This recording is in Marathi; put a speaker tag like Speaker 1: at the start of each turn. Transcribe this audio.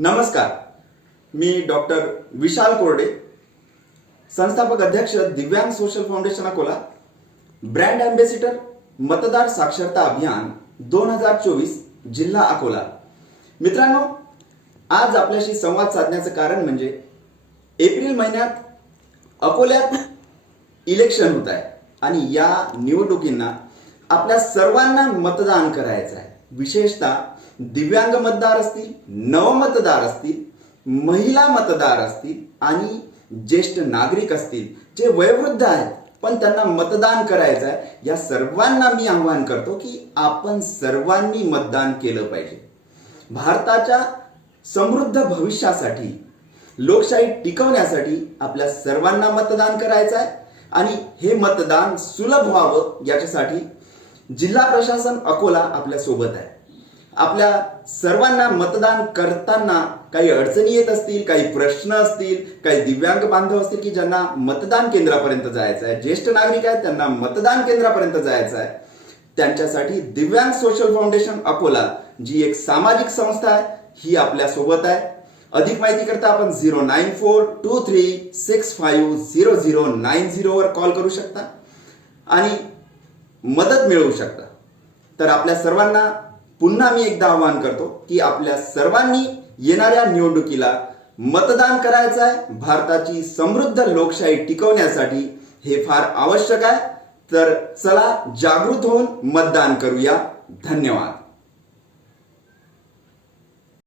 Speaker 1: नमस्कार. मी डॉक्टर विशाल कोरडे संस्थापक अध्यक्ष दिव्यांग social foundation Akola brand ambassador मतदार साक्षरता अभियान दोन हजार चोवीस जिल्हा अकोला. मित्रांनो आज आपल्याशी संवाद साधण्याचं कारण म्हणजे एप्रिल महिन्यात अकोल्यात इलेक्शन होत आहे आणि या निवडणुकींना आपल्या सर्वांना मतदान करायचं आहे. विशेषतः दिव्यांग मतदार असतील नवमतदार असतील महिला मतदार असतील आणि ज्येष्ठ नागरिक असतील जे वयोवृद्ध आहेत पण त्यांना मतदान करायचं आहे या सर्वांना मी आवाहन करतो की आपण सर्वांनी मतदान केलं पाहिजे. भारताच्या समृद्ध भविष्यासाठी लोकशाही टिकवण्यासाठी आपल्या सर्वांना मतदान करायचं आहे आणि हे मतदान सुलभ व्हावं याच्यासाठी जिल्हा प्रशासन अकोला आपल्यासोबत आहे. आपल्या सर्वांना मतदान करताना काही अडचणी येत असतील काही प्रश्न असतील काही दिव्यांग बांधव असतील की ज्यांना मतदान केंद्रापर्यंत जायचं आहे ज्येष्ठ नागरिक आहेत त्यांना मतदान केंद्रापर्यंत जायचं आहे. त्यांच्यासाठी दिव्यांग सोशल फाउंडेशन अकोला जी एक सामाजिक संस्था आहे ही आपल्यासोबत आहे. अधिक माहिती करता आपण zero nine four two three six five zero zero nine झिरोवर call करू शकता. आणि मदत मिळवू शकता. तर आपल्या सर्वांना पुन्हा मी एकदा आवाहन करतो की आपल्या सर्वांनी येणाऱ्या निवडणुकीला मतदान करायचं आहे. भारताची समृद्ध लोकशाही टिकवण्यासाठी हे फार आवश्यक आहे. तर चला जागृत होऊन मतदान करूया. धन्यवाद.